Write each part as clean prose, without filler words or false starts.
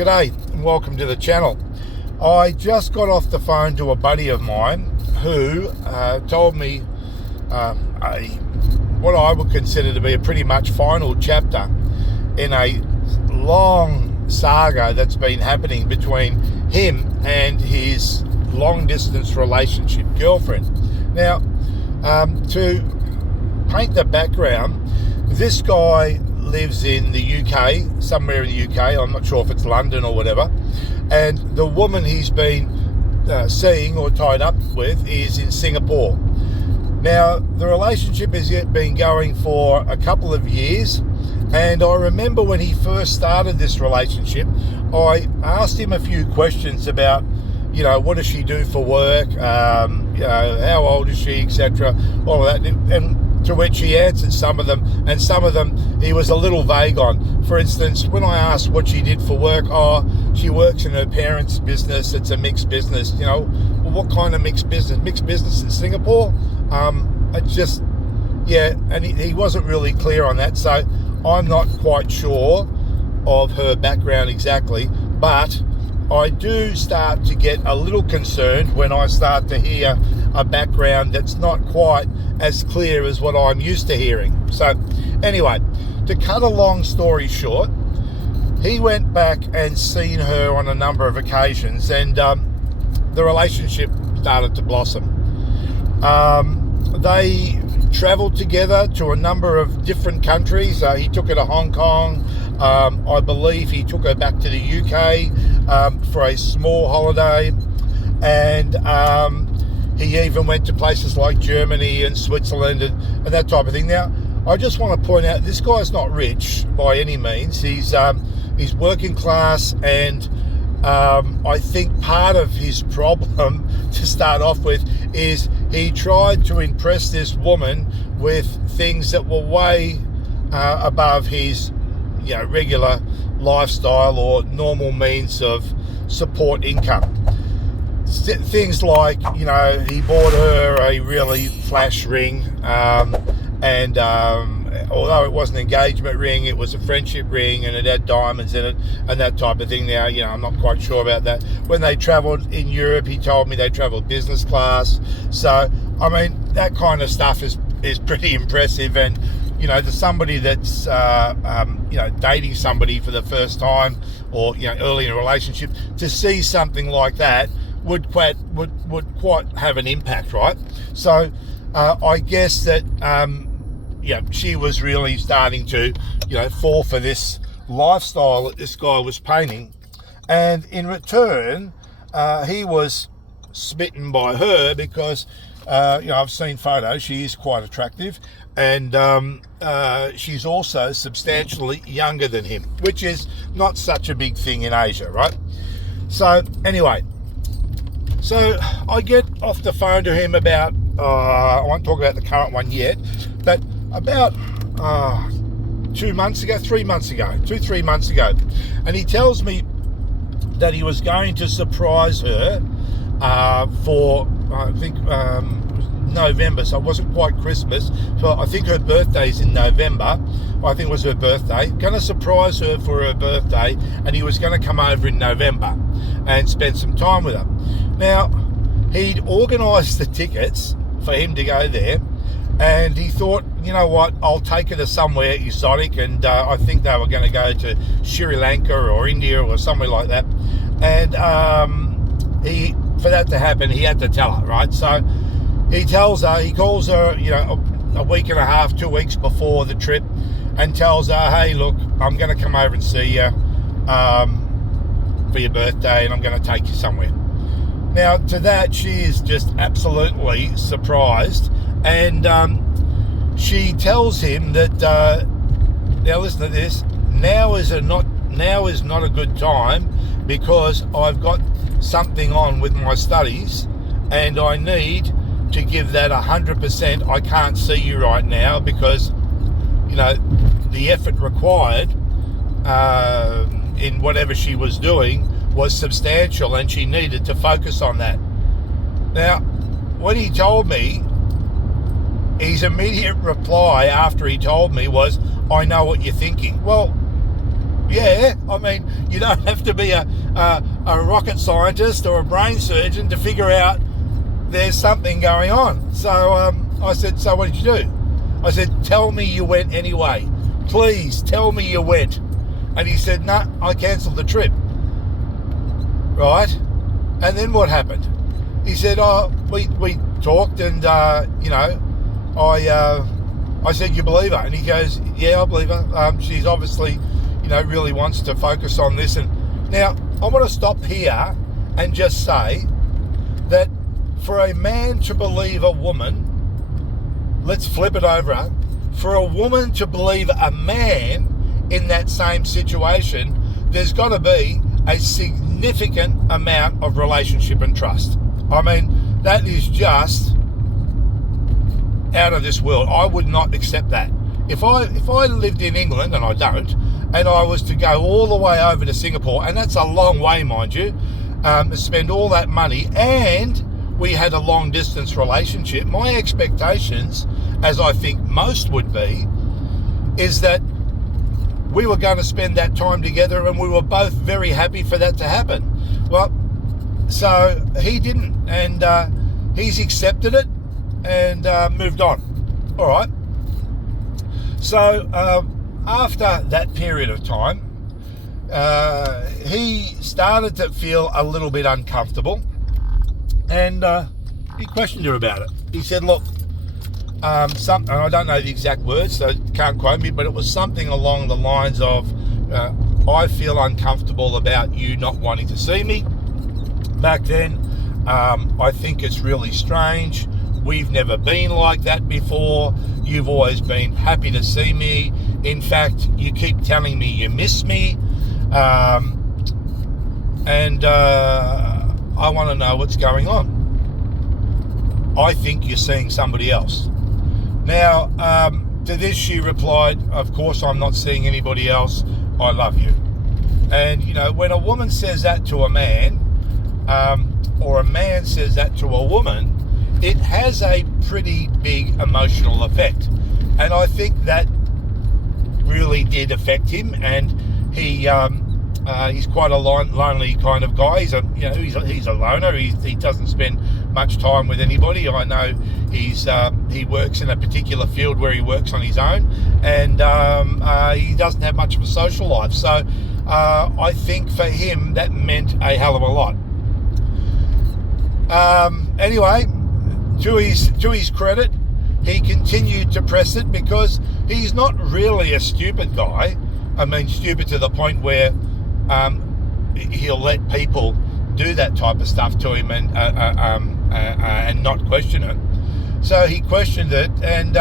G'day and welcome to the channel. I just got off the phone to a buddy of mine who told me what I would consider to be a pretty much final chapter in a long saga that's been happening between him and his long-distance relationship girlfriend. Now, to paint the background, this guy lives in the UK, somewhere in the UK, I'm not sure if it's London or whatever, and the woman he's been seeing or tied up with is in Singapore. Now, the relationship has yet been going for a couple of years, and I remember when he first started this relationship, I asked him a few questions about, what does she do for work, how old is she, etc., all of that, and to which he answered some of them, and some of them he was a little vague on. For instance, when I asked what she did for work, she works in her parents' business, it's a mixed business. Well, what kind of mixed business? Mixed business in Singapore? And he wasn't really clear on that, so I'm not quite sure of her background exactly, but I do start to get a little concerned when I start to hear a background that's not quite as clear as what I'm used to hearing. So anyway, to cut a long story short, he went back and seen her on a number of occasions, and the relationship started to blossom. They travelled together to a number of different countries. He took her to Hong Kong. I believe he took her back to the UK for a small holiday, and he even went to places like Germany and Switzerland and that type of thing. Now, I just want to point out, this guy's not rich by any means. He's working class, and I think part of his problem to start off with is he tried to impress this woman with things that were way above his regular lifestyle or normal means of support income. Things like, he bought her a really flash ring, and although it wasn't an engagement ring, it was a friendship ring, and it had diamonds in it and that type of thing. Now, I'm not quite sure about that. When they travelled in Europe, he told me they travelled business class. So, that kind of stuff is pretty impressive. And, to somebody that's, dating somebody for the first time, or, early in a relationship, to see something like that would quite have an impact, right? So, I guess that, she was really starting to, fall for this lifestyle that this guy was painting. And in return, he was smitten by her because, I've seen photos. She is quite attractive, and she's also substantially younger than him, which is not such a big thing in Asia, right? So anyway, I get off the phone to him about, I won't talk about the current one yet, but about 3 months ago, and he tells me that he was going to surprise her for, I think, November, so it wasn't quite Christmas, so I think her birthday's in November. I think it was her birthday. Going to surprise her for her birthday, and he was going to come over in November and spend some time with her. Now, he'd organised the tickets for him to go there, and he thought, I'll take her to somewhere exotic, and I think they were going to go to Sri Lanka or India or somewhere like that. And for that to happen, he had to tell her, right? So he calls her, a week and a half, 2 weeks before the trip, and tells her, hey, look, I'm going to come over and see you for your birthday, and I'm going to take you somewhere. Now, to that, she is just absolutely surprised, and she tells him that, now listen to this, now is not a good time because I've got something on with my studies, and I need to give that 100%. I can't see you right now because, the effort required in whatever she was doing was substantial, and she needed to focus on that. Now, when he told me, his immediate reply after he told me was, I know what you're thinking. Well, Yeah, I mean, you don't have to be a rocket scientist or a brain surgeon to figure out there's something going on. So I said, so what did you do? I said, tell me you went anyway. Please tell me you went. And he said, no, I cancelled the trip. Right? And then what happened? He said, oh, we talked and, I said, you believe her? And he goes, yeah, I believe her. She's obviously, really wants to focus on this. And now I want to stop here and just say that for a man to believe a woman, let's flip it over, for a woman to believe a man in that same situation, there's got to be a significant amount of relationship and trust. I mean, that is just out of this world. I would not accept that. If I lived in England, and I don't, and I was to go all the way over to Singapore, and that's a long way, mind you, spend all that money, and we had a long distance relationship, my expectations, as I think most would be, is that we were going to spend that time together and we were both very happy for that to happen. Well, so he didn't, and he's accepted it and moved on. All right. So after that period of time, he started to feel a little bit uncomfortable, and he questioned her about it. He said, look, and I don't know the exact words, so can't quote me, but it was something along the lines of, I feel uncomfortable about you not wanting to see me. Back then, I think it's really strange. We've never been like that before. You've always been happy to see me. In fact, you keep telling me you miss me. And I want to know what's going on. I think you're seeing somebody else. Now, to this she replied, of course I'm not seeing anybody else. I love you. And, when a woman says that to a man, or a man says that to a woman, it has a pretty big emotional effect. And I think that really did affect him, and he's quite a lonely kind of guy. He's a loner. He doesn't spend much time with anybody. I know he works in a particular field where he works on his own, and he doesn't have much of a social life. So I think for him that meant a hell of a lot. Anyway, to his credit, he continued to press it because he's not really a stupid guy. I mean, stupid to the point where he'll let people do that type of stuff to him and not question it. So he questioned it, and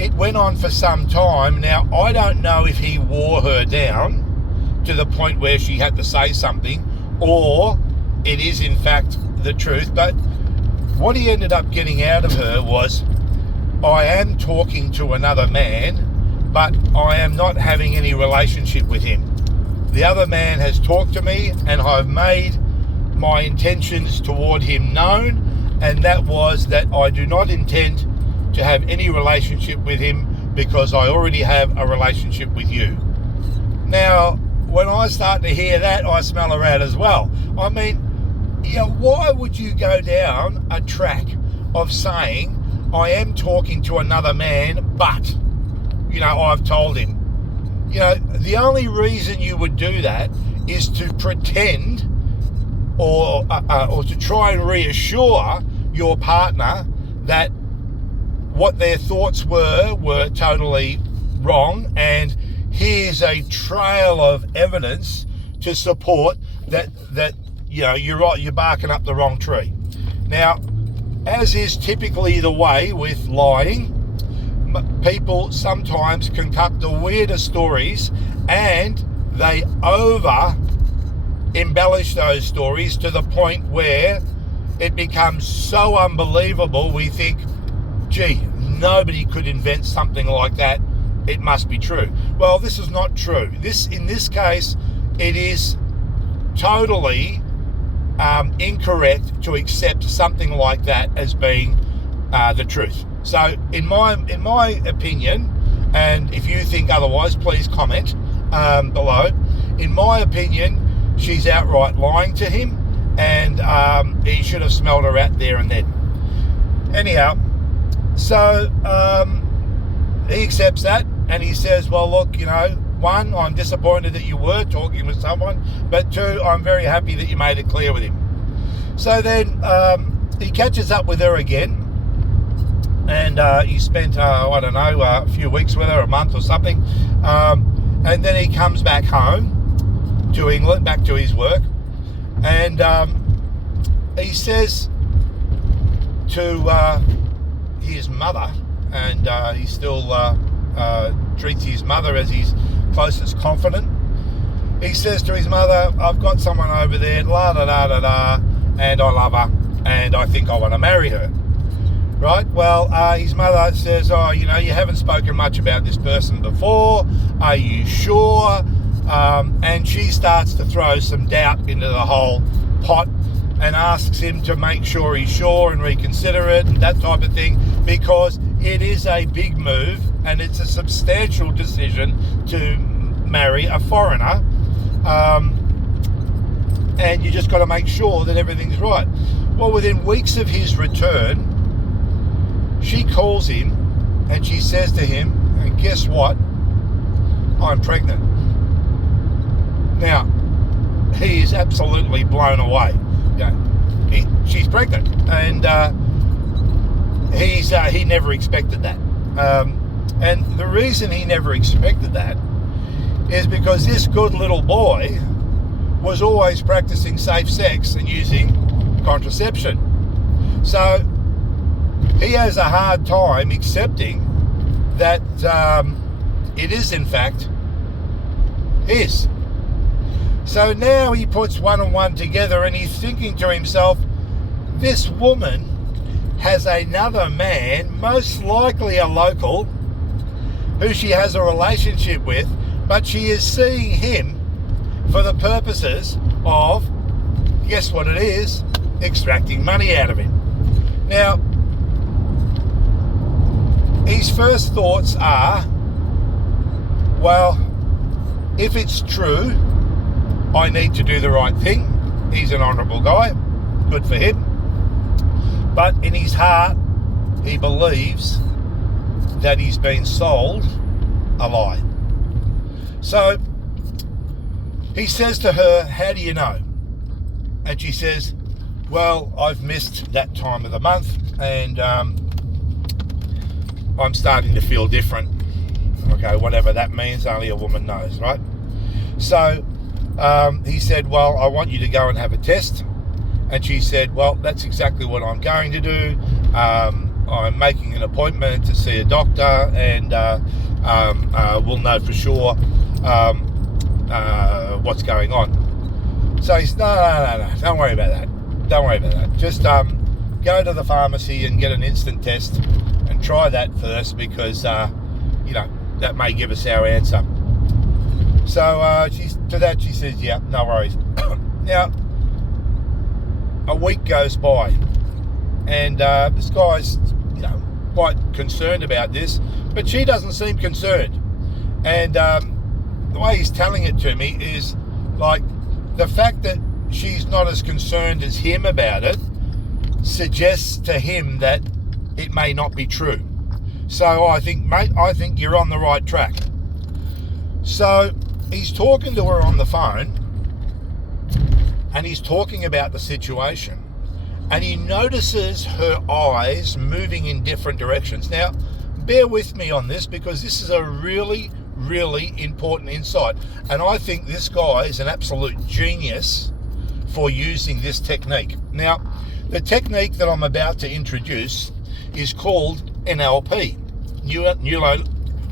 it went on for some time. Now, I don't know if he wore her down to the point where she had to say something, or it is in fact the truth, but what he ended up getting out of her was, I am talking to another man, but I am not having any relationship with him. The other man has talked to me, and I've made my intentions toward him known, and that was that I do not intend to have any relationship with him because I already have a relationship with you. Now, when I start to hear that, I smell a rat as well. I mean, why would you go down a track of saying, I am talking to another man, but, I've told him. The only reason you would do that is to pretend or to try and reassure your partner that what their thoughts were totally wrong, and here's a trail of evidence to support that you're right, you're barking up the wrong tree. Now, as is typically the way with lying, people sometimes concoct the weirdest stories, and they embellish those stories to the point where it becomes so unbelievable we think, gee, nobody could invent something like that. It must be true. Well, this is not true. In this case, it is totally incorrect to accept something like that as being the truth. So in my opinion, and if you think otherwise, please comment, below. In my opinion, she's outright lying to him, and he should have smelled her out there and then. Anyhow, so he accepts that, and he says, well, look, you know, one, I'm disappointed that you were talking with someone, but two, I'm very happy that you made it clear with him. So then he catches up with her again, and he spent, I don't know, a few weeks with her, a month or something, and then he comes back home to England, back to his work, and he says to his mother, and he still treats his mother as his closest confidant. He says to his mother, I've got someone over there, la da da da da, and I love her, and I think I want to marry her. Right? Well, his mother says, oh, you know, you haven't spoken much about this person before. Are you sure? And she starts to throw some doubt into the whole pot and asks him to make sure he's sure and reconsider it and that type of thing, because it is a big move and it's a substantial decision to marry a foreigner. And you just got to make sure that everything's right. Well, within weeks of his return, she calls him and she says to him, and guess what? I'm pregnant. Now, he is absolutely blown away. You know, she's pregnant, and he never expected that. And the reason he never expected that is because this good little boy was always practicing safe sex and using contraception. So he has a hard time accepting that it is in fact his. So now he puts one and one together, and he's thinking to himself, this woman has another man, most likely a local, who she has a relationship with, but she is seeing him for the purposes of, guess what it is, extracting money out of him. Now, his first thoughts are, well, if it's true, I need to do the right thing. He's an honourable guy, good for him. But in his heart, he believes that he's been sold a lie. So he says to her, how do you know? And she says, well, I've missed that time of the month, and I'm starting to feel different. Okay, whatever that means, only a woman knows, right? So he said, well, I want you to go and have a test. And she said, well, that's exactly what I'm going to do. I'm making an appointment to see a doctor, and we'll know for sure what's going on. So he said, no, don't worry about that. Don't worry about that. Just go to the pharmacy and get an instant test and try that first, because, that may give us our answer. So she says, yeah, no worries. Now, a week goes by, and this guy's, quite concerned about this, but she doesn't seem concerned. And the way he's telling it to me is like the fact that she's not as concerned as him about it suggests to him that it may not be true. So I think, mate, you're on the right track. So he's talking to her on the phone, and he's talking about the situation, and he notices her eyes moving in different directions. Now, bear with me on this, because this is a really, really important insight, and I think this guy is an absolute genius for using this technique. Now, the technique that I'm about to introduce is called NLP,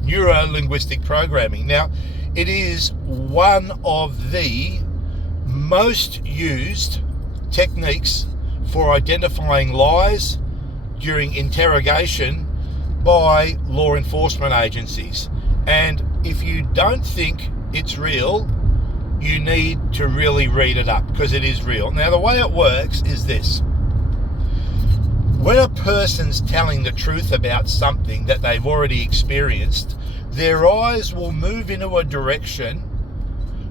Neuro-Linguistic Programming. Now, it is one of the most used techniques for identifying lies during interrogation by law enforcement agencies. And if you don't think it's real, you need to really read it up, because it is real. Now, the way it works is this. When a person's telling the truth about something that they've already experienced, their eyes will move into a direction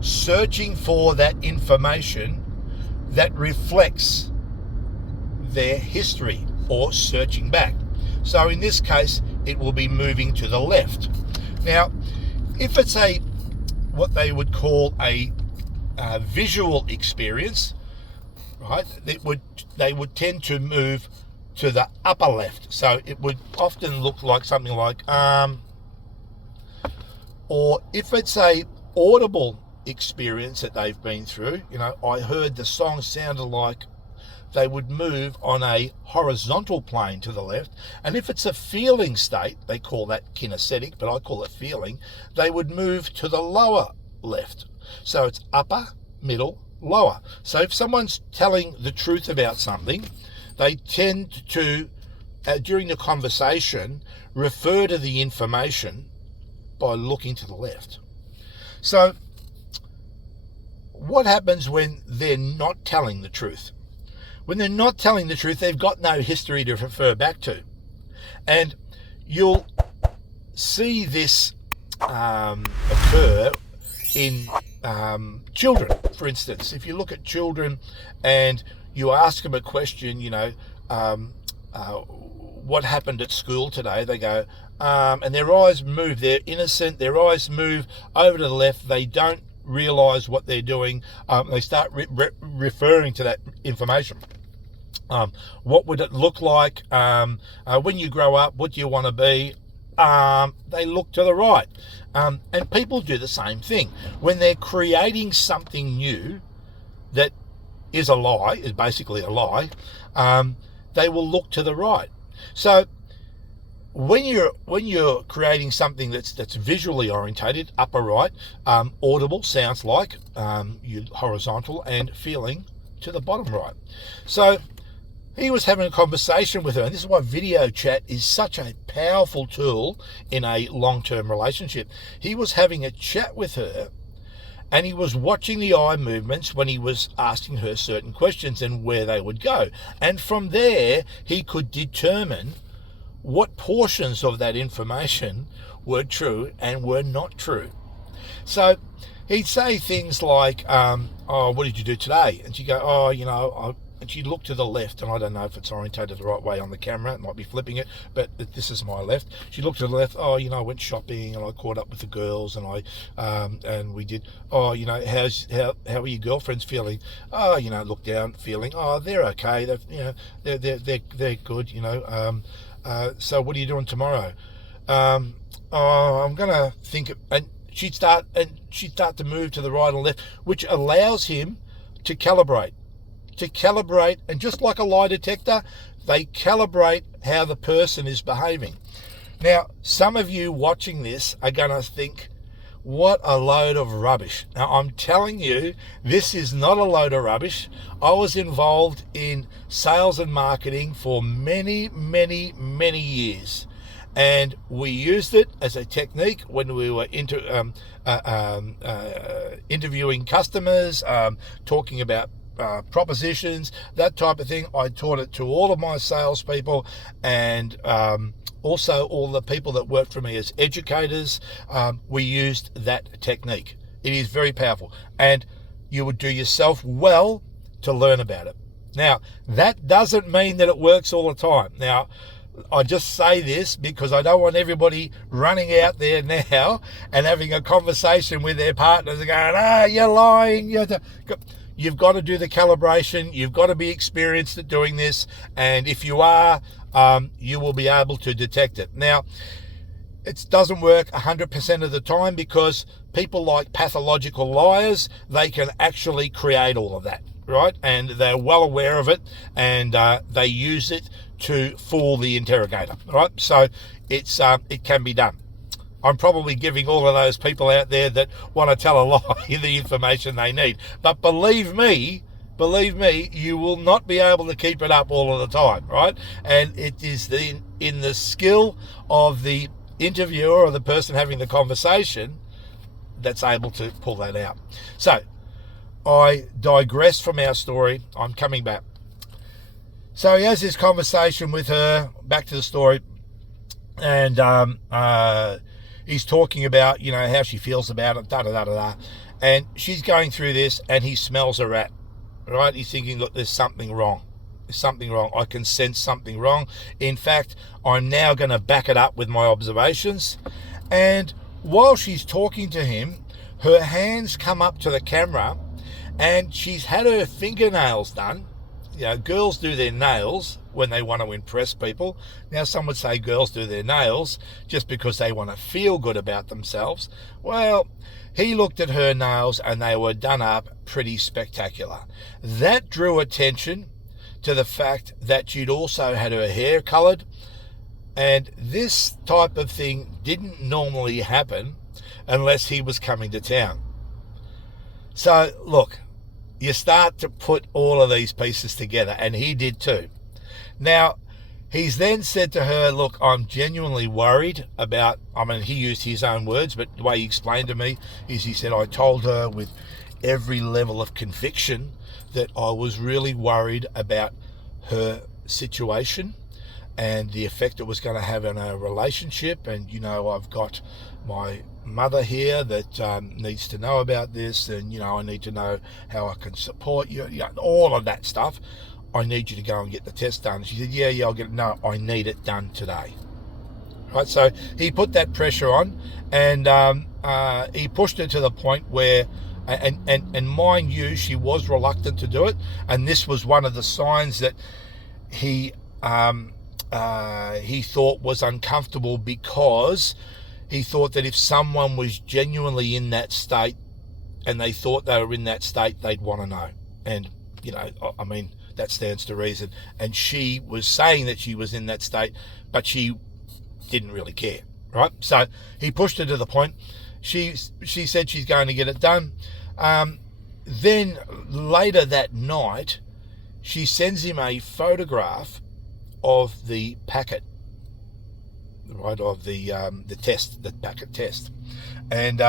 searching for that information that reflects their history, or searching back. So in this case, it will be moving to the left. Now, if it's what they would call a visual experience, right, they would tend to move to the upper left. So it would often look like something like, or if it's a audible experience that they've been through, I heard the song sounded like, they would move on a horizontal plane to the left. And if it's a feeling state, they call that kinesthetic, but I call it feeling, they would move to the lower left. So it's upper, middle, lower. So if someone's telling the truth about something, they tend to, during the conversation, refer to the information by looking to the left. So what happens when they're not telling the truth? When they're not telling the truth, they've got no history to refer back to. And you'll see this occur in children, for instance. If you look at children and you ask them a question, what happened at school today, they go, and their eyes move. They're innocent. Their eyes move over to the left. They don't realise what they're doing. They start referring to that information. What would it look like when you grow up? What do you want to be? They look to the right. And people do the same thing. When they're creating something new that is a lie, is basically a lie, they will look to the right. So when you're creating something that's visually orientated, upper right, audible sounds like horizontal, and feeling to the bottom right. So he was having a conversation with her, and this is why video chat is such a powerful tool in a long-term relationship. He was having a chat with her, and he was watching the eye movements when he was asking her certain questions and where they would go. And from there, he could determine what portions of that information were true and were not true. So he'd say things like, oh, what did you do today? And she'd go, oh, and she'd look to the left, and I don't know if it's orientated the right way on the camera, it might be flipping it, but this is my left. She looked to the left, oh, I went shopping and I caught up with the girls, and and we did, oh, how are your girlfriends feeling? Oh, look down, feeling, oh, they're okay, they're good, so what are you doing tomorrow? Oh, I'm gonna think, and she'd start to move to the right and left, which allows him to calibrate, and just like a lie detector, they calibrate how the person is behaving. Now, some of you watching this are going to think, what a load of rubbish. Now, I'm telling you, this is not a load of rubbish. I was involved in sales and marketing for many, many, many years. And we used it as a technique when we were interviewing customers, talking about propositions, that type of thing. I taught it to all of my salespeople, and also all the people that worked for me as educators. We used that technique. It is very powerful, and you would do yourself well to learn about it. Now, that doesn't mean that it works all the time. Now, I just say this because I don't want everybody running out there now and having a conversation with their partners and going, you're lying. You've got to do the calibration. You've got to be experienced at doing this. And if you are, you will be able to detect it. Now, it doesn't work 100% of the time, because people like pathological liars, they can actually create all of that, right? And they're well aware of it, and they use it to fool the interrogator, right? So it can be done. I'm probably giving all of those people out there that want to tell a lie the information they need. But believe me, you will not be able to keep it up all of the time, right? And it is in the skill of the interviewer or the person having the conversation that's able to pull that out. So I digress from our story. I'm coming back. So he has this conversation with her, back to the story, and he's talking about, you know, how she feels about it, da-da-da-da-da. And she's going through this, and he smells a rat, right? He's thinking, look, there's something wrong. There's something wrong. I can sense something wrong. In fact, I'm now going to back it up with my observations. And while she's talking to him, her hands come up to the camera, and she's had her fingernails done. You know, girls do their nails when they want to impress people. Now, some would say girls do their nails just because they want to feel good about themselves. Well, he looked at her nails, and they were done up pretty spectacular. That drew attention to the fact that she'd also had her hair coloured, and this type of thing didn't normally happen unless he was coming to town. So, look, you start to put all of these pieces together, and he did too. Now, he's then said to her, look, I'm genuinely worried about, I mean, he used his own words, but the way he explained to me is, he said, I told her with every level of conviction that I was really worried about her situation and the effect it was going to have on our relationship. And, you know, I've got my mother here that needs to know about this, and, you know, I need to know how I can support you, all of that stuff. I need you to go and get the test done. She said, yeah, I'll get it. No, I need it done today. Right, so he put that pressure on, and he pushed her to the point where, and mind you, she was reluctant to do it, and this was one of the signs that he thought was uncomfortable, because he thought that if someone was genuinely in that state and they thought they were in that state, they'd want to know. And, you know, I mean, that stands to reason. And she was saying that she was in that state, but she didn't really care, right? So he pushed her to the point. She said she's going to get it done. Then later that night, she sends him a photograph of the packet, right, of the test, the packet test, and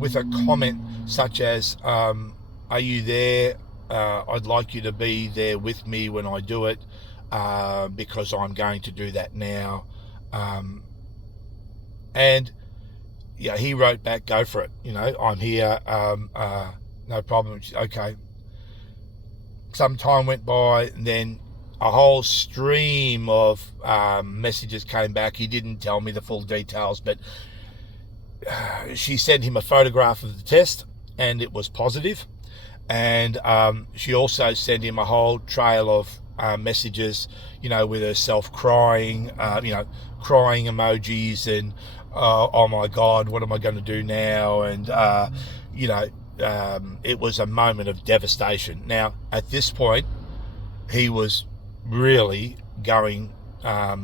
with a comment such as, are you there? I'd like you to be there with me when I do it, because I'm going to do that now. And yeah, he wrote back, go for it. You know, I'm here. No problem. Okay. Some time went by, and then a whole stream of messages came back. He didn't tell me the full details, but she sent him a photograph of the test, and it was positive. And she also sent him a whole trail of messages, you know, with herself crying, you know, crying emojis, and oh my God, what am I going to do now? And, you know, it was a moment of devastation. Now, at this point, he was really going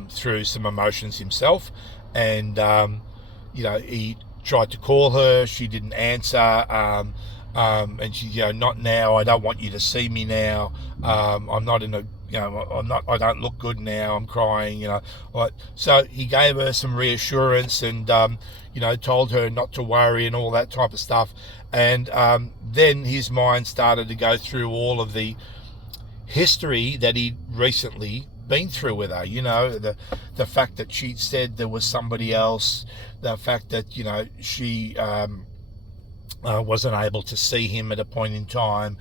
through some emotions himself, and, you know, he tried to call her. She didn't answer. And she, you know, not now. I don't want you to see me now. I'm not in a, you know, I don't look good now. I'm crying, you know. Like, so he gave her some reassurance, and, you know, told her not to worry and all that type of stuff. And then his mind started to go through all of the history that he'd recently been through with her. You know, the fact that she'd said there was somebody else, the fact that, you know, she wasn't able to see him at a point in time,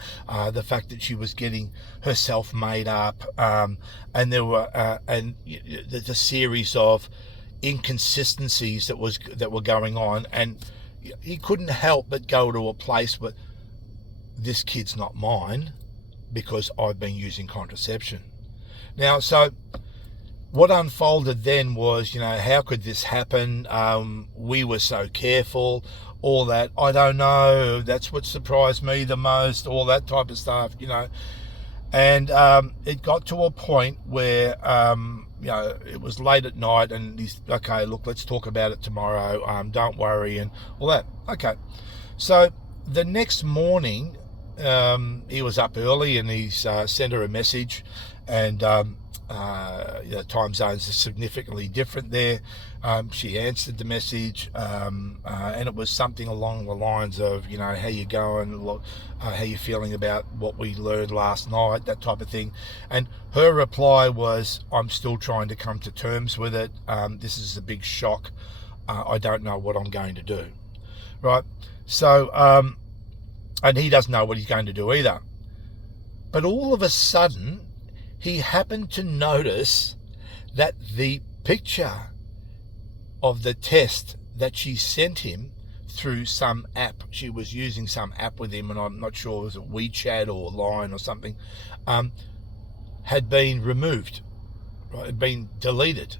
the fact that she was getting herself made up, and there were and the series of inconsistencies that were going on, and he couldn't help but go to a place where this kid's not mine because I've been using contraception. Now, so what unfolded then was, you know, how could this happen? We were so careful, all that. I don't know. That's what surprised me the most, all that type of stuff, you know. And it got to a point where, you know, it was late at night, and he's, okay, look, let's talk about it tomorrow. Don't worry, and all that. Okay. So the next morning, he was up early, and he's sent her a message, and the time zones are significantly different there. She answered the message, and it was something along the lines of, you know, how you going, look, how you feeling about what we learned last night, that type of thing. And her reply was, I'm still trying to come to terms with it. This is a big shock. I don't know what I'm going to do, right? So, and he doesn't know what he's going to do either. But all of a sudden, he happened to notice that the picture of the test that she sent him through some app, she was using some app with him, and I'm not sure, was it WeChat or Line or something, had been removed, right? Had been deleted.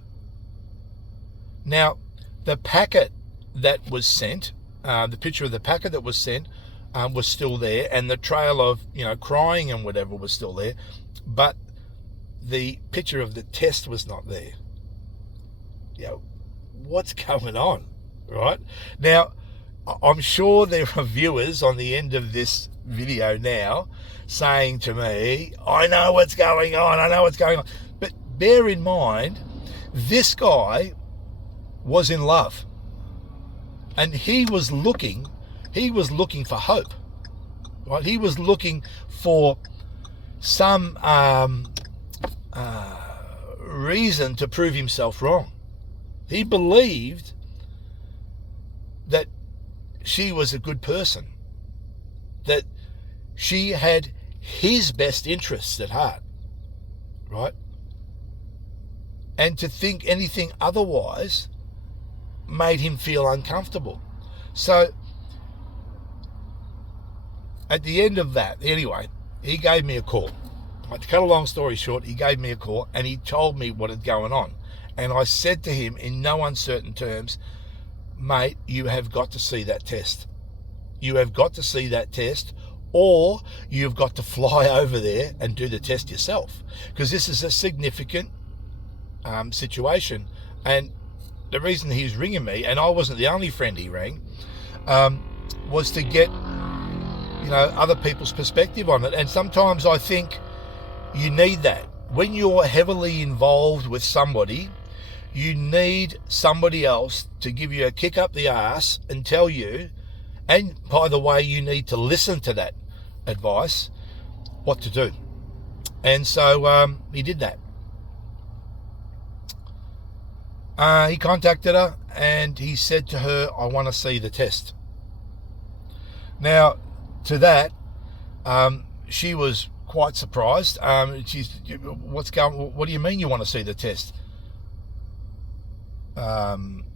Now, the packet that was sent, the picture of the packet that was sent, was still there, and the trail of, crying and whatever was still there, but the picture of the test was not there. What's going on, right? Now, I'm sure there are viewers on the end of this video now saying to me, I know what's going on. But bear in mind, this guy was in love, and he was looking for hope, right? He was looking for some reason to prove himself wrong. He believed that she was a good person, that she had his best interests at heart, right? And to think anything otherwise made him feel uncomfortable. So at the end of that, anyway, he gave me a call. To cut a long story short, he gave me a call and he told me what had going on. And I said to him in no uncertain terms, mate, you have got to see that test. You have got to see that test, or you've got to fly over there and do the test yourself, because this is a significant situation. And the reason he was ringing me, and I wasn't the only friend he rang, was to get other people's perspective on it. And sometimes I think you need that. When you're heavily involved with somebody, you need somebody else to give you a kick up the arse and tell you, and by the way, you need to listen to that advice, what to do. And so he did that. He contacted her and he said to her, I want to see the test. Now, to that, she was quite surprised. What do you mean you want to see the test?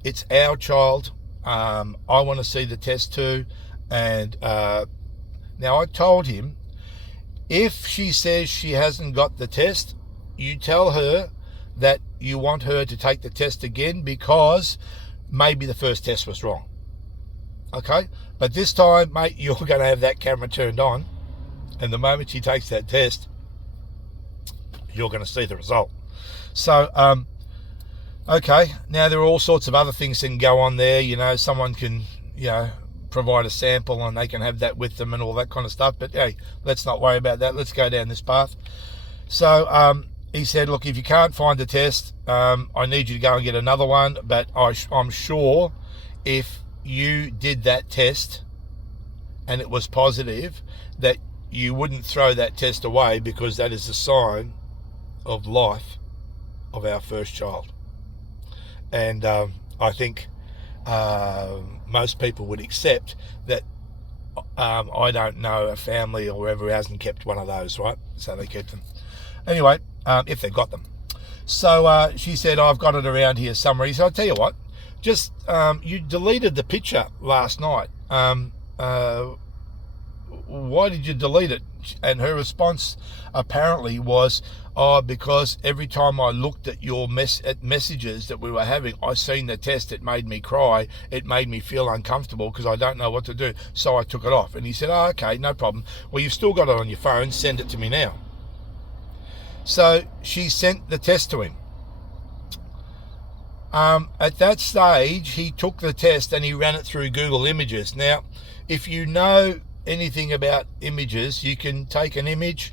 It's our child. I want to see the test too. And now I told him, if she says she hasn't got the test, you tell her that you want her to take the test again because maybe the first test was wrong. Okay? But this time, mate, you're going to have that camera turned on, and the moment she takes that test, you're going to see the result. So, okay, now there are all sorts of other things that can go on there. Someone can, provide a sample and they can have that with them and all that kind of stuff. But hey, let's not worry about that. Let's go down this path. So he said, look, if you can't find the test, I need you to go and get another one. But I'm sure if you did that test and it was positive, that you wouldn't throw that test away, because that is a sign of life of our first child. And I think most people would accept that. I don't know a family or whoever who hasn't kept one of those, right? So they kept them. Anyway, if they've got them. So she said, I've got it around here somewhere. He said, I'll tell you what, just you deleted the picture last night. Why did you delete it? And her response apparently was, because every time I looked at your messages that we were having, I seen the test. It made me cry. It made me feel uncomfortable because I don't know what to do. So I took it off. And he said, okay, no problem. Well, you've still got it on your phone. Send it to me now. So she sent the test to him. At that stage, he took the test and he ran it through Google Images. Now, if you know anything about images, you can take an image,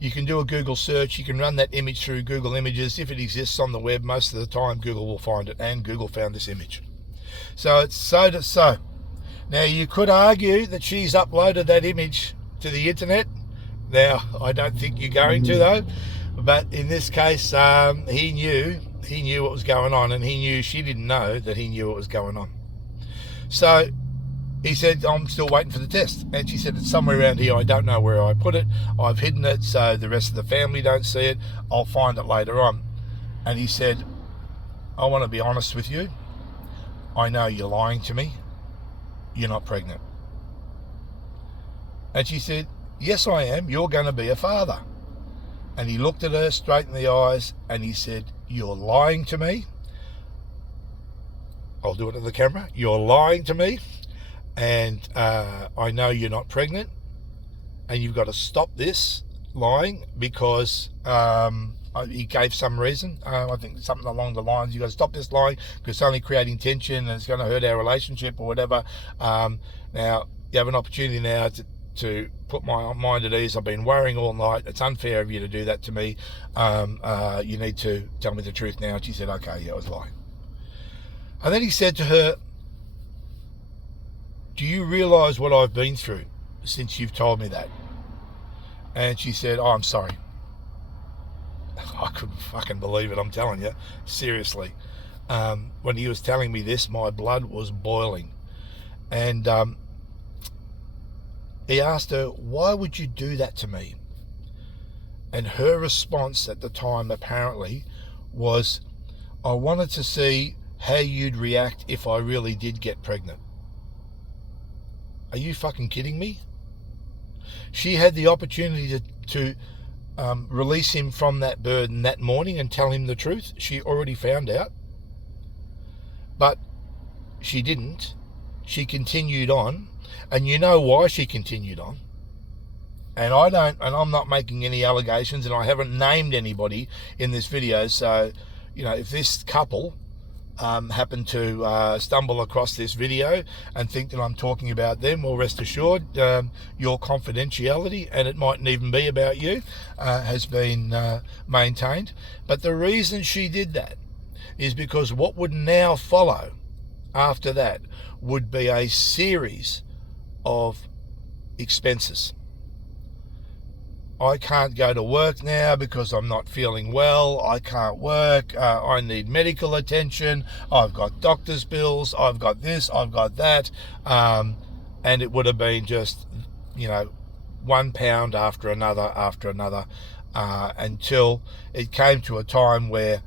you can do a Google search, you can run that image through Google Images. If it exists on the web, most of the time Google will find it, and Google found this image. So it's so. Now, you could argue that she's uploaded that image to the internet. Now, I don't think you're going to, though. But in this case, he knew he knew what was going on, and he knew she didn't know that he knew what was going on. So he said, I'm still waiting for the test. And she said, it's somewhere around here. I don't know where I put it. I've hidden it so the rest of the family don't see it. I'll find it later on. And he said, I want to be honest with you. I know you're lying to me. You're not pregnant. And she said, yes, I am. You're going to be a father. And he looked at her straight in the eyes and he said, you're lying to me. I'll do it to the camera. You're lying to me. And I know you're not pregnant. And you've got to stop this lying because he gave some reason. I think something along the lines, you've got to stop this lying because it's only creating tension and it's going to hurt our relationship or whatever. Now, you have an opportunity now to put my mind at ease. I've been worrying all night. It's unfair of you to do that to me. You need to tell me the truth now. And she said, okay, yeah, I was lying. And then he said to her, do you realise what I've been through since you've told me that? And she said, oh, I'm sorry. I couldn't fucking believe it, I'm telling you. Seriously. When he was telling me this, my blood was boiling. And he asked her, why would you do that to me? And her response at the time, apparently, was, I wanted to see how you'd react if I really did get pregnant. Are you fucking kidding me? She had the opportunity to release him from that burden that morning and tell him the truth. She already found out. But she didn't. She continued on. And you know why she continued on. And I'm not making any allegations, and I haven't named anybody in this video. So, if this couple happen to stumble across this video and think that I'm talking about them, well, rest assured, your confidentiality, and it mightn't even be about you, has been maintained. But the reason she did that is because what would now follow after that would be a series of expenses. I can't go to work now because I'm not feeling well. I can't work. I need medical attention. I've got doctor's bills. I've got this. I've got that. And it would have been just, £1 after another, until it came to a time where,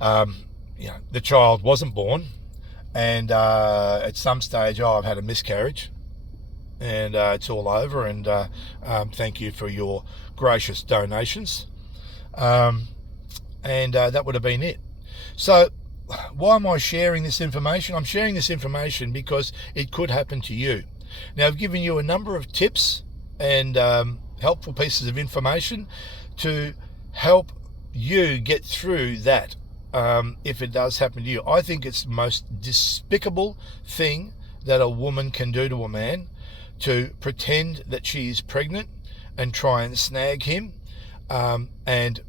the child wasn't born. And at some stage, I've had a miscarriage. And it's all over, and thank you for your gracious donations, and that would have been it. So why am I sharing this information? I'm sharing this information because it could happen to you. Now, I've given you a number of tips and helpful pieces of information to help you get through that if it does happen to you. I think it's the most despicable thing that a woman can do to a man, to pretend that she is pregnant and try and snag him, and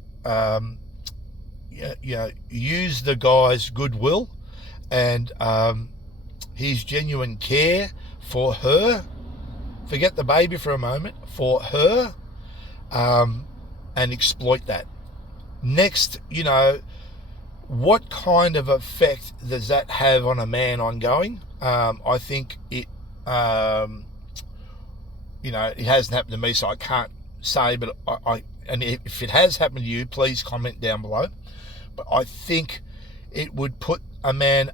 use the guy's goodwill and his genuine care for her. Forget the baby for a moment, for her, and exploit that. Next, what kind of effect does that have on a man ongoing? I think it it hasn't happened to me, so I can't say, but and if it has happened to you, please comment down below. But I think it would put a man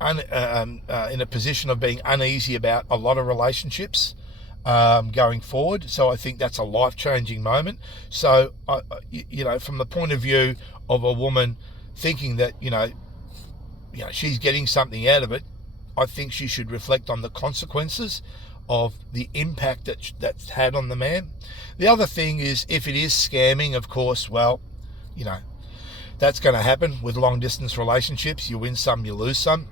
in a position of being uneasy about a lot of relationships going forward. So I think that's a life-changing moment. So, from the point of view of a woman thinking that, she's getting something out of it, I think she should reflect on the consequences of the impact that's had on the man. The other thing is, if it is scamming, of course, well, that's going to happen with long-distance relationships. You win some, you lose some.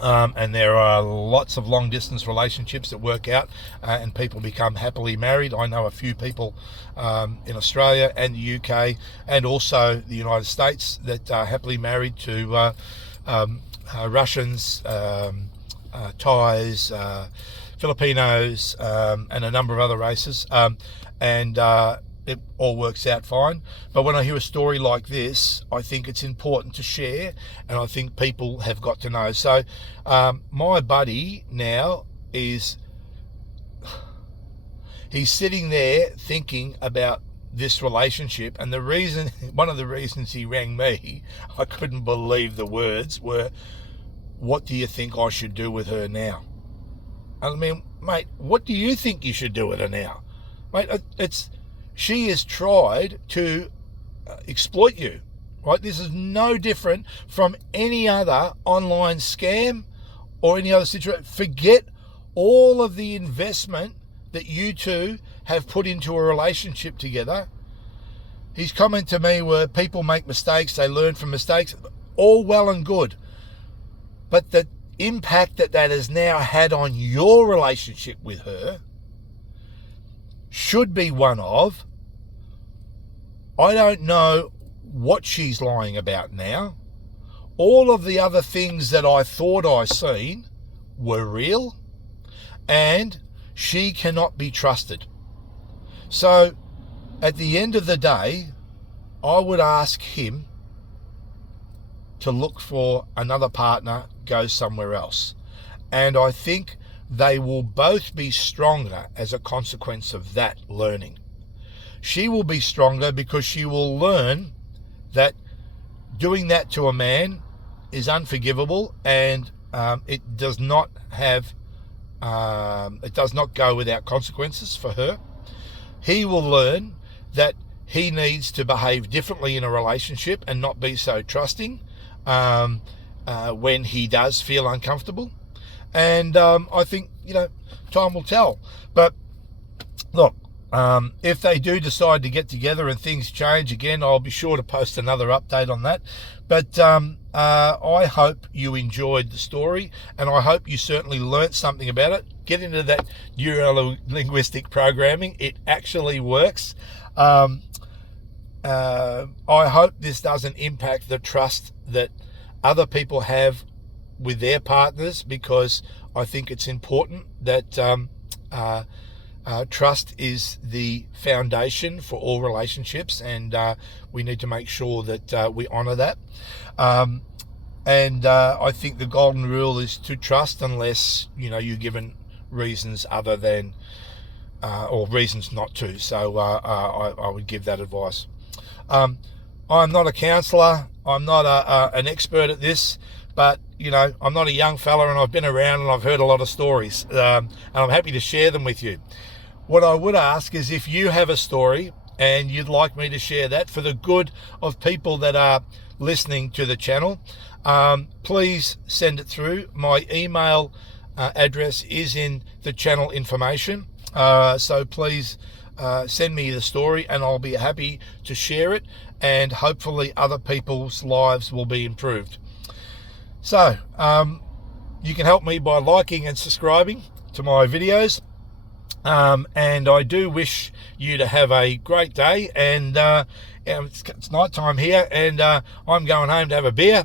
And there are lots of long-distance relationships that work out and people become happily married. I know a few people in Australia and the UK and also the United States that are happily married to Russians, Thais, Filipinos, and a number of other races. And it all works out fine. But when I hear a story like this, I think it's important to share, and I think people have got to know. So my buddy now he's sitting there thinking about this relationship, and one of the reasons he rang me, I couldn't believe the words were, "What do you think I should do with her now?" I mean, mate, what do you think you should do with her now? Mate, she has tried to exploit you, right? This is no different from any other online scam or any other situation. Forget all of the investment that you two have put into a relationship together. His comment to me were, people make mistakes, they learn from mistakes, all well and good. But the impact that has now had on your relationship with her should be one of, I don't know what she's lying about now. All of the other things that I thought I seen were real, and she cannot be trusted. So at the end of the day, I would ask him to look for another partner, go somewhere else. And I think they will both be stronger as a consequence of that learning. She will be stronger because she will learn that doing that to a man is unforgivable, and it does not go without consequences for her. He will learn that he needs to behave differently in a relationship and not be so trusting when he does feel uncomfortable. And I think, time will tell. But look, if they do decide to get together and things change again, I'll be sure to post another update on that. But I hope you enjoyed the story, and I hope you certainly learnt something about it. Get into that neuro-linguistic programming. It actually works. I hope this doesn't impact the trust that other people have with their partners, because I think it's important that trust is the foundation for all relationships, and we need to make sure that we honour that. And I think the golden rule is to trust unless you're given reasons other than or reasons not to. So I would give that advice. I'm not a counsellor. I'm not an expert at this, but I'm not a young fella, and I've been around and I've heard a lot of stories, and I'm happy to share them with you. What I would ask is, if you have a story and you'd like me to share that for the good of people that are listening to the channel, please send it through. My email address is in the channel information, so please send me the story, and I'll be happy to share it, and hopefully other people's lives will be improved. So you can help me by liking and subscribing to my videos, and I do wish you to have a great day. And it's night time here, and I'm going home to have a beer.